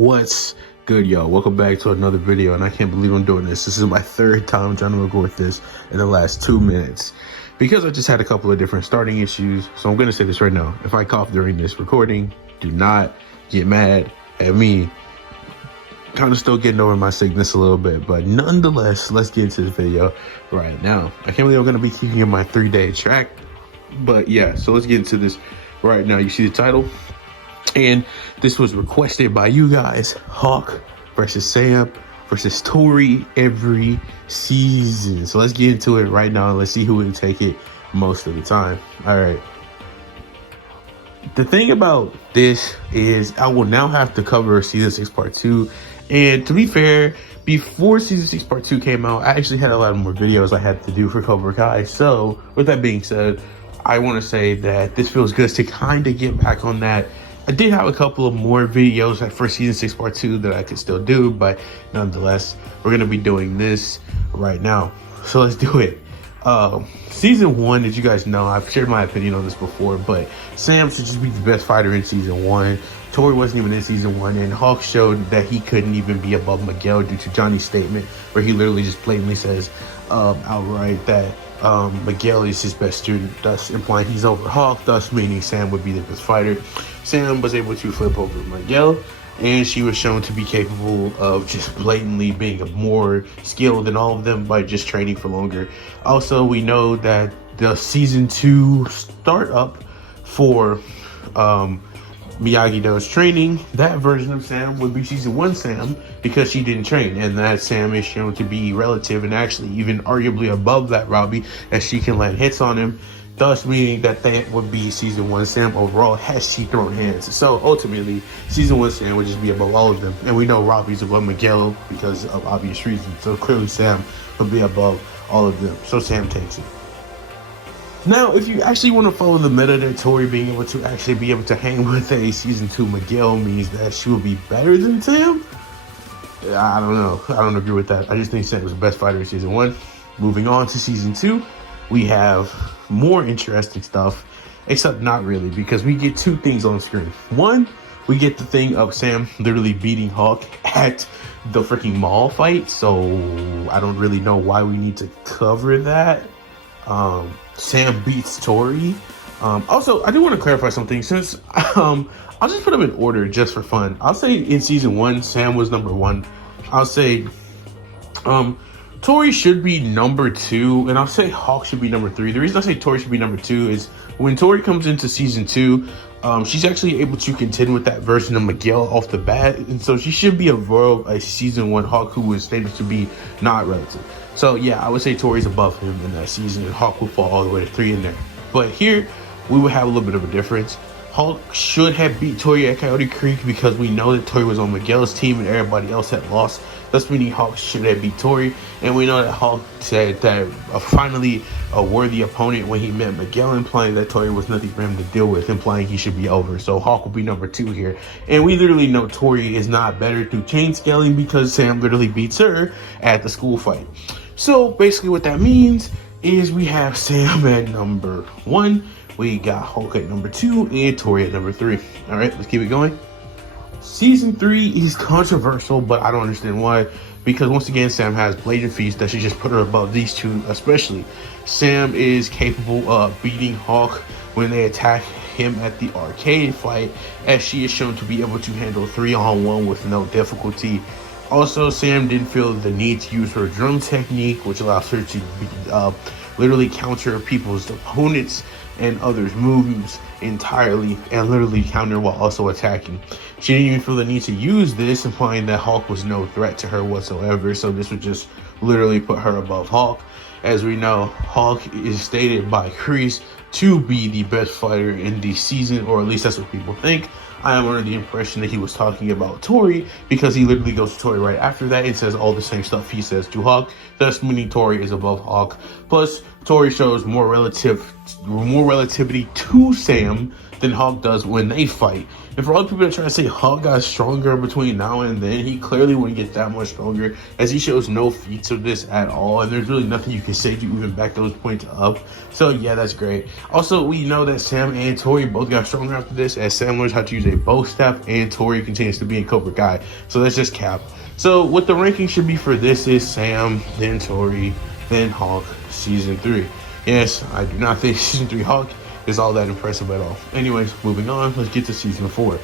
What's good, y'all? Welcome back to another video, and I can't believe I'm doing this. This is my third time trying to record this in the last 2 minutes because I just had a couple of different starting issues. So I'm going to say this right now. If I cough during this recording, do not get mad at me. Kind of still getting over my sickness a little bit, but nonetheless, let's get into the video right now. I can't believe I'm going to be keeping in my 3-day track, but yeah, so let's get into this right now. You see the title? And this was requested by you guys. Hawk versus Sam versus Tory every season. So let's get into it right now and let's see who will take it most of the time. All right. The thing about this is I will now have to cover season 6 part 2. And to be fair, before season 6 part 2 came out, I actually had a lot more videos I had to do for Cobra Kai. So with that being said, I want to say that this feels good to kind of get back on that. I did have a couple of more videos for season 6 part 2 that I could still do, but nonetheless, we're going to be doing this right now. So let's do it. Season 1, as you guys know, I've shared my opinion on this before, but Sam should just be the best fighter in season 1. Tory wasn't even in season 1, and Hawk showed that he couldn't even be above Miguel due to Johnny's statement, where he literally just blatantly says outright that Miguel is his best student, thus implying he's over Hawk, thus meaning Sam would be the best fighter. Sam was able to flip over Miguel, and she was shown to be capable of just blatantly being more skilled than all of them by just training for longer. Also, we know that the season 2 startup for Miyagi-Do's training, that version of Sam would be season 1 Sam because she didn't train, and that Sam is shown to be relative and actually even arguably above that Robbie, as she can land hits on him, thus meaning that would be season 1 Sam overall has she thrown hands. So ultimately, season 1 Sam would just be above all of them, and we know Robbie's above Miguel because of obvious reasons, so clearly Sam would be above all of them, so Sam takes it. Now, if you actually want to follow the meta that Tory being able to actually be able to hang with a season 2 Miguel means that she will be better than Sam, I don't know. I don't agree with that. I just think Sam was the best fighter in season 1. Moving on to season 2, we have more interesting stuff, except not really, because we get 2 things on screen. One, we get the thing of Sam literally beating Hawk at the freaking mall fight, so I don't really know why we need to cover that. Sam beats Tory. Also, I do want to clarify something, since I'll just put them in order just for fun. I'll say in season 1, Sam was number 1. I'll say Tory should be number 2, and I'll say Hawk should be number 3. The reason I say Tory should be number 2 is when Tory comes into season 2, she's actually able to contend with that version of Miguel off the bat, and so she should be above a season 1 Hawk who was stated to be not relative. So yeah, I would say Tory's above him in that season, and Hawk would fall all the way to 3 in there. But here, we would have a little bit of a difference. Hawk should have beat Tory at Coyote Creek because we know that Tory was on Miguel's team and everybody else had lost. Thus meaning Hawk should have beat Tory. And we know that Hawk said that finally a worthy opponent when he met Miguel, implying that Tory was nothing for him to deal with, implying he should be over. So Hawk will be number 2 here. And we literally know Tory is not better through chain scaling because Sam literally beats her at the school fight. So basically what that means is we have Sam at number 1. We got Hulk at number 2 and Tory at number 3. All right, let's keep it going. Season 3 is controversial, but I don't understand why. Because once again, Sam has blatant feats that should just put her above these 2, especially. Sam is capable of beating Hawk when they attack him at the arcade fight, as she is shown to be able to handle 3-on-1 with no difficulty. Also, Sam didn't feel the need to use her drum technique, which allows her to literally counter people's opponents and others' moves entirely, and literally counter while also attacking. She didn't even feel the need to use this, implying that Hawk was no threat to her whatsoever, so this would just literally put her above Hawk. As we know, Hawk is stated by Kreese to be the best fighter in the season, or at least that's what people think. I am under the impression that he was talking about Tory because he literally goes to Tory right after that and says all the same stuff he says to Hawk, thus meaning Tory is above Hawk. Plus, Tory shows more relativity to Sam than Hawk does when they fight. And for all the people that try to say Hawk got stronger between now and then, he clearly wouldn't get that much stronger, as he shows no feats of this at all, and there's really nothing you can say to even back those points up. So yeah, that's great. Also, we know that Sam and Tory both got stronger after this, as Sam learns how to use they both step, and Tory continues to be in Cobra Kai. So that's just cap. So what the ranking should be for this is Sam, then Tory, then Hawk, season 3. Yes, I do not think season 3 Hawk is all that impressive at all. Anyways, moving on, let's get to season 4.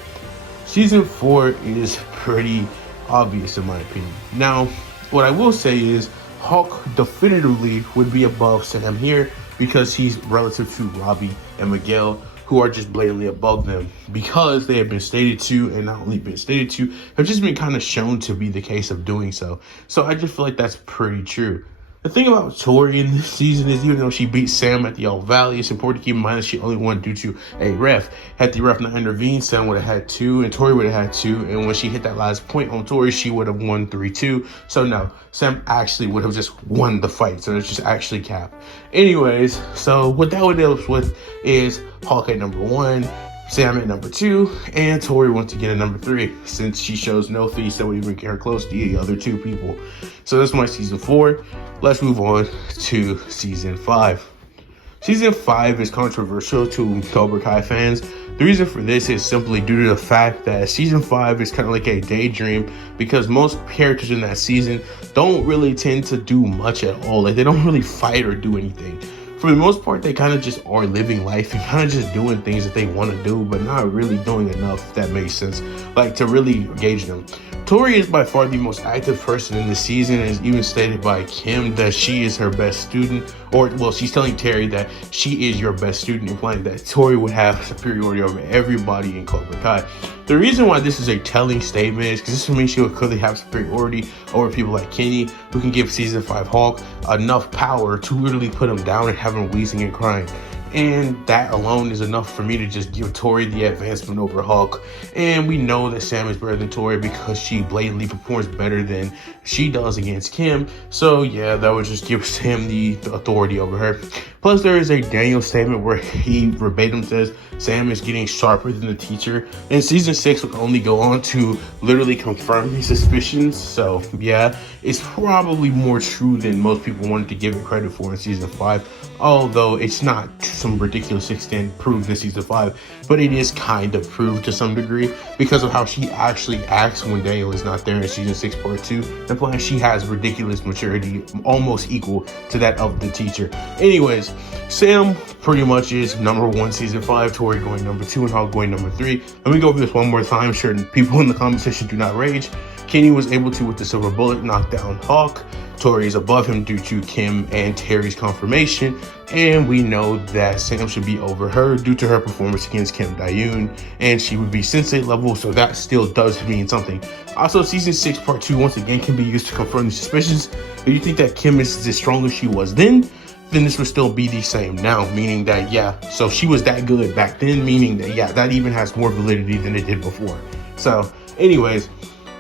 Season 4 is pretty obvious in my opinion. Now, what I will say is Hawk definitively would be above Sam here because he's relative to Robbie and Miguel, who are just blatantly above them because they have been stated to, and not only been stated to, have just been kind of shown to be the case of doing so. So I just feel like that's pretty true. The thing about Tory in this season is even though she beat Sam at the All Valley, it's important to keep in mind that she only won due to a ref. Had the ref not intervened, Sam would have had 2 and Tory would have had 2. And when she hit that last point on Tory, she would have won 3-2. So no, Sam actually would have just won the fight. So it's just actually cap. Anyways, so what that would end up with is Hawk at number 1, Sam at number 2, and Tory once again at number 3, since she shows no face that would even get her close to the other 2 people. So that's my season 4. Let's move on to season 5. Season 5 is controversial to Cobra Kai fans. The reason for this is simply due to the fact that season 5 is kind of like a daydream because most characters in that season don't really tend to do much at all. Like, they don't really fight or do anything. For the most part, they kind of just are living life and kind of just doing things that they want to do, but not really doing enough, if that makes sense, like to really engage them. Tory is by far the most active person in the season, and is even stated by Kim that she is her best student, or well, she's telling Terry that she is your best student, implying that Tory would have superiority over everybody in Cobra Kai. The reason why this is a telling statement is because this means she would clearly have superiority over people like Kenny, who can give season 5 Hawk enough power to literally put him down and have him wheezing and crying. And that alone is enough for me to just give Tory the advancement over Hawk. And we know that Sam is better than Tory because she blatantly performs better than she does against Kim. So yeah, that would just give Sam the authority over her. Plus, there is a Daniel statement where he verbatim says Sam is getting sharper than the teacher. And season 6 would only go on to literally confirm his suspicions. So yeah, it's probably more true than most people wanted to give it credit for in season 5. Although it's not to some ridiculous extent proved in season 5, but it is kind of proved to some degree because of how she actually acts when Daniel is not there in season 6 part 2, implying she has ridiculous maturity almost equal to that of the teacher. Anyways, Sam pretty much is number 1 season 5, Tory going number 2, and Hawk going number 3. Let me go over this one more time, sure people in the comment section do not rage. Kenny was able to, with the silver bullet, knock down Hawk. Tory is above him due to Kim and Terry's confirmation, and we know that Sam should be over her due to her performance against Kim Dayoon, and she would be sensei level, so that still does mean something. Also, season 6 part 2 once again can be used to confirm the suspicions. If you think that Kim is as strong as she was then this would still be the same now, meaning that yeah, so she was that good back then, meaning that yeah, that even has more validity than it did before. So anyways,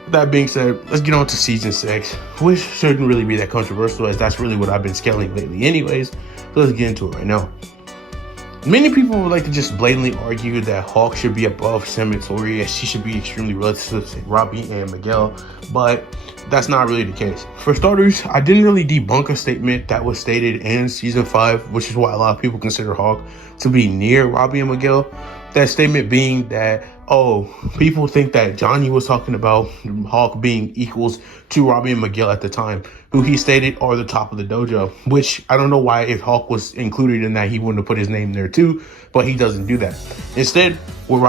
that being said, let's get on to season 6, which shouldn't really be that controversial as that's really what I've been scaling lately anyways. So let's get into it right now. Many people would like to just blatantly argue that Hawk should be above Sam and Tory, as she should be extremely relative to Robbie and Miguel, but that's not really the case. For starters, I didn't really debunk a statement that was stated in season 5, which is why a lot of people consider Hawk to be near Robbie and Miguel. That statement being that, oh, people think that Johnny was talking about Hawk being equals to Robbie and Miguel at the time, who he stated are the top of the dojo, which I don't know why if Hawk was included in that, he wouldn't have put his name there too, but he doesn't do that. Instead, what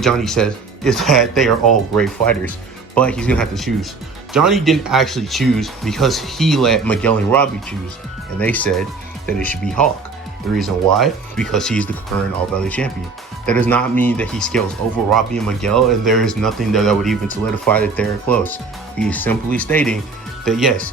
Johnny says is that they are all great fighters, but he's gonna have to choose. Johnny didn't actually choose because he let Miguel and Robbie choose, and they said that it should be Hawk. The reason why? Because he's the current All Valley champion. That does not mean that he scales over Robbie and Miguel, and there is nothing that would even solidify that they're close. He's simply stating that yes,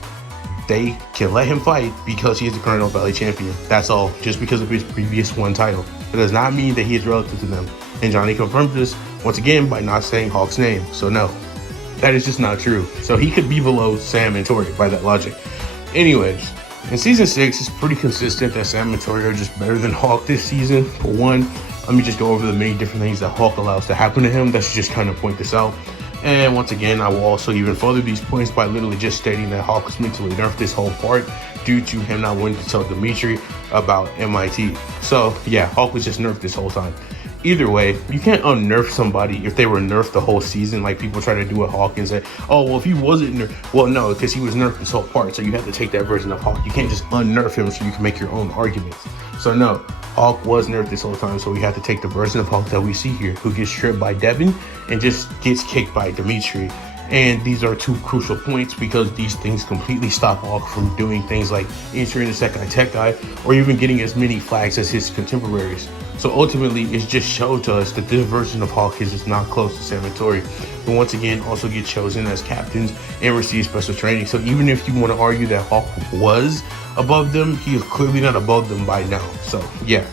they can let him fight because he is the current All Valley champion. That's all, just because of his previous one title. That does not mean that he is relative to them. And Johnny confirmed this once again by not saying Hawk's name. So no, that is just not true. So he could be below Sam and Tory by that logic. Anyways, in season 6, it's pretty consistent that Sam and Tory are just better than Hawk this season. For one, let me just go over the many different things that Hawk allows to happen to him. Let's just kind of point this out. And once again, I will also even further these points by literally just stating that Hawk was mentally nerfed this whole part due to him not wanting to tell Dimitri about MIT. So yeah, Hawk was just nerfed this whole time. either way, you can't unnerf somebody if they were nerfed the whole season, like people try to do with Hawk and say, oh, well, if he wasn't nerfed, well, no, because he was nerfed this whole part, so you have to take that version of Hawk. You can't just unnerf him so you can make your own arguments. So no, Hawk was nerfed this whole time, so we have to take the version of Hawk that we see here, who gets tripped by Devin and just gets kicked by Dimitri. And these are two crucial points because these things completely stop Hawk from doing things like entering the second attack guy or even getting as many flags as his contemporaries. So ultimately, it just showed to us that this version of Hawk is just not close to Sam and Tory, who once again also get chosen as captains and receive special training. So even if you want to argue that Hawk was above them, he is clearly not above them by now. So yeah,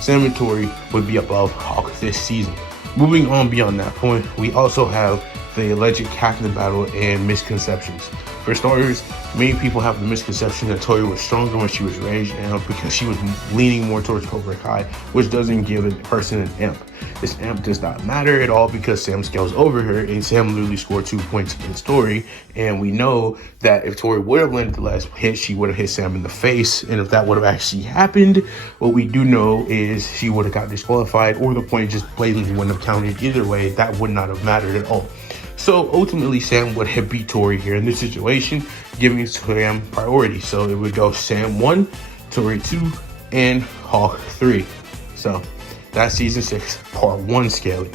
Sam and Tory would be above Hawk this season. Moving on beyond that point, we also have the alleged captain battle and misconceptions. For starters, many people have the misconception that Tory was stronger when she was raged and because she was leaning more towards Cobra Kai, which doesn't give a person an imp. This imp does not matter at all because Sam scales over her, and Sam literally scored 2 points against Tory. And we know that if Tory would have landed the last hit, she would have hit Sam in the face. And if that would have actually happened, what we do know is she would have got disqualified, or the point just blatantly wouldn't have counted. Either way, that would not have mattered at all. So ultimately, Sam would have beat Tory here in this situation, giving Sam priority. So it would go Sam 1, Tory 2, and Hawk 3. So that's season 6, part 1 scaling.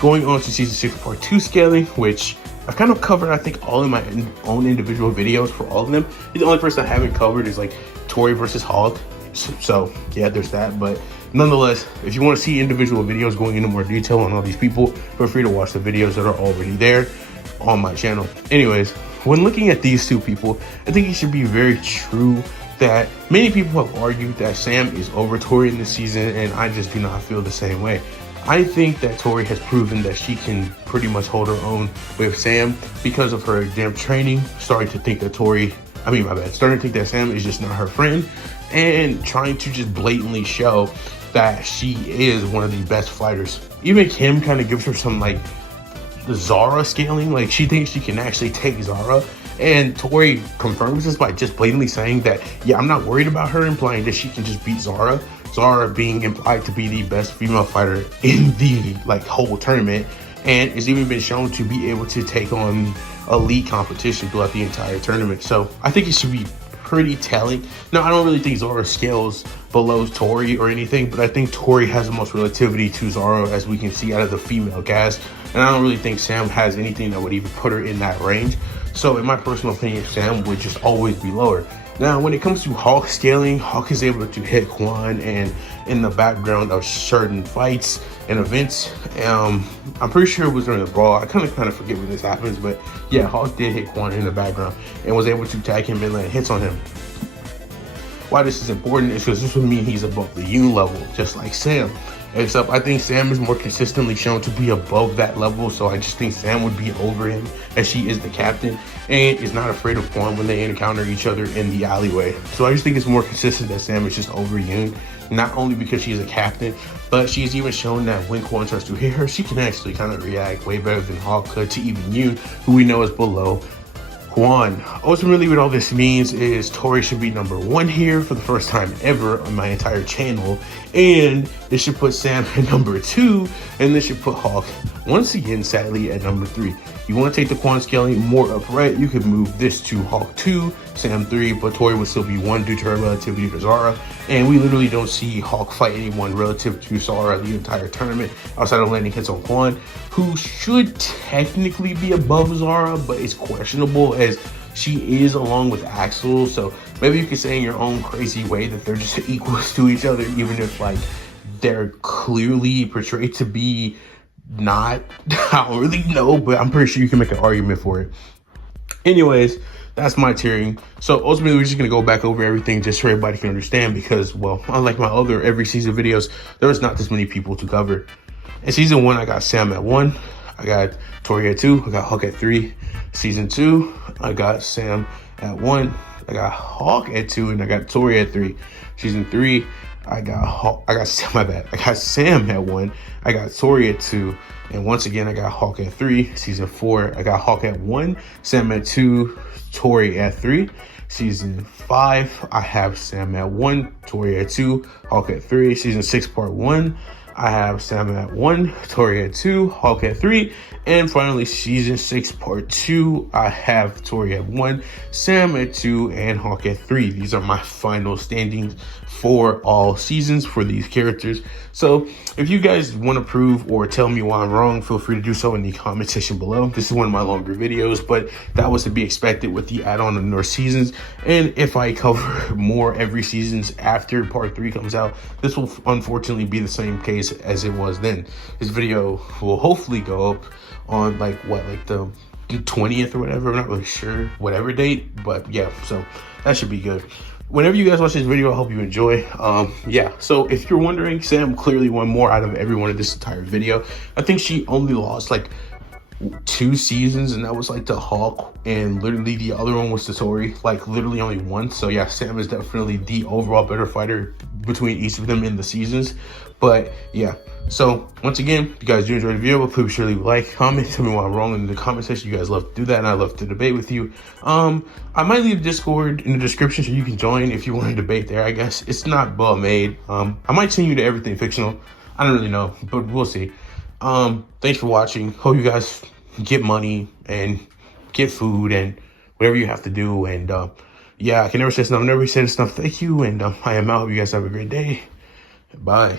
Going on to season 6, part 2 scaling, which I've kind of covered, I think, all in my own individual videos for all of them. The only person I haven't covered is like Tory versus Hawk. So yeah, there's that. But nonetheless, if you want to see individual videos going into more detail on all these people, feel free to watch the videos that are already there on my channel. Anyways, when looking at these two people, I think it should be very true that many people have argued that Sam is over Tory in this season, and I just do not feel the same way. I think that Tory has proven that she can pretty much hold her own with Sam because of her damn training, starting to think that Sam is just not her friend, and trying to just blatantly show that she is one of the best fighters. Even Kim kind of gives her some like the Zara scaling, like she thinks she can actually take Zara, and Tory confirms this by just blatantly saying that, yeah, I'm not worried about her, implying that she can just beat Zara. Zara being implied to be the best female fighter in the like whole tournament, and has even been shown to be able to take on elite competition throughout the entire tournament. So I think it should be pretty telling. Now, I don't really think Zara scales below Tory or anything, but I think Tory has the most relativity to Zara, as we can see out of the female cast, and I don't really think Sam has anything that would even put her in that range. So in my personal opinion, Sam would just always be lower. Now, when it comes to Hawk scaling, Hawk is able to hit Quan and in the background of certain fights and events. I'm pretty sure it was during the brawl. I kind of forget when this happens, but yeah, Hawk did hit Quan in the background and was able to tag him and land hits on him. Why this is important is because this would mean he's above the U level, just like Sam. Except I think Sam is more consistently shown to be above that level, so I just think Sam would be over him, as she is the captain and is not afraid of Quan when they encounter each other in the alleyway. So I just think it's more consistent that Sam is just over Yoon, not only because she's a captain, but she's even shown that when Quan tries to hit her, she can actually kind of react way better than Hawk could to even Yoon, who we know is below Quan. Ultimately, what all this means is Tory should be number 1 here for the first time ever on my entire channel, and this should put Sam at number 2, and this should put Hawk once again, sadly, at number 3. You want to take the Quan scaling more upright, you could move this to Hawk 2, Sam 3, but Tory would still be 1 due to her relativity to Zara, and we literally don't see Hawk fight anyone relative to Zara the entire tournament outside of landing hits on Quan, who should technically be above Zara, but it's questionable as she is along with Axel. So maybe you could say in your own crazy way that they're just equals to each other, even if like they're clearly portrayed to be not. I don't really know, but I'm pretty sure you can make an argument for it. Anyways, that's my tiering. So ultimately, we're just going to go back over everything just so everybody can understand, because, well, unlike my other every season videos, there's not this many people to cover. In season 1, I got Sam at 1. I got Tory at 2. I got Hawk at 3. Season 2, I got Sam at 1. I got Hawk at 2, and I got Tory at 3. Season 3, I got Sam at 1. I got Tory at 2. And once again, I got Hawk at 3. Season 4, I got Hawk at 1, Sam at 2, Tory at 3. Season 5, I have Sam at 1, Tory at 2, Hawk at 3. Season 6, part 1, I have Sam at 1, Tory at 2, Hawk at 3, and finally season 6 part 2, I have Tory at 1, Sam at 2, and Hawk at 3. These are my final standings for all seasons for these characters. So if you guys want to prove or tell me why I'm wrong, feel free to do so in the comment section below. This is one of my longer videos, but that was to be expected with the add-on of North seasons. And if I cover more every seasons after part 3 comes out, this will unfortunately be the same case as it was then. This video will hopefully go up on like the 20th or whatever. I'm not really sure whatever date, but yeah, so that should be good. Whenever you guys watch this video, I hope you enjoy. Yeah, so if you're wondering, Sam clearly won more out of everyone in this entire video. I think she only lost like 2 seasons, and that was like the Hawk, and literally the other one was the Tory, like literally only one. So yeah, Sam is definitely the overall better fighter between each of them in the seasons. But yeah, so once again, if you guys do enjoy the video, please be sure to leave a like, comment, tell me why I'm wrong in the comment section. You guys love to do that, and I love to debate with you. I might leave Discord in the description so you can join if you want to debate there. I guess it's not well made. I might send you to everything fictional. I don't really know, but we'll see. Thanks for watching. Hope you guys get money and get food and whatever you have to do. And yeah, I can never say enough. Never say enough. Thank you. And I am out. Hope you guys have a great day. Bye.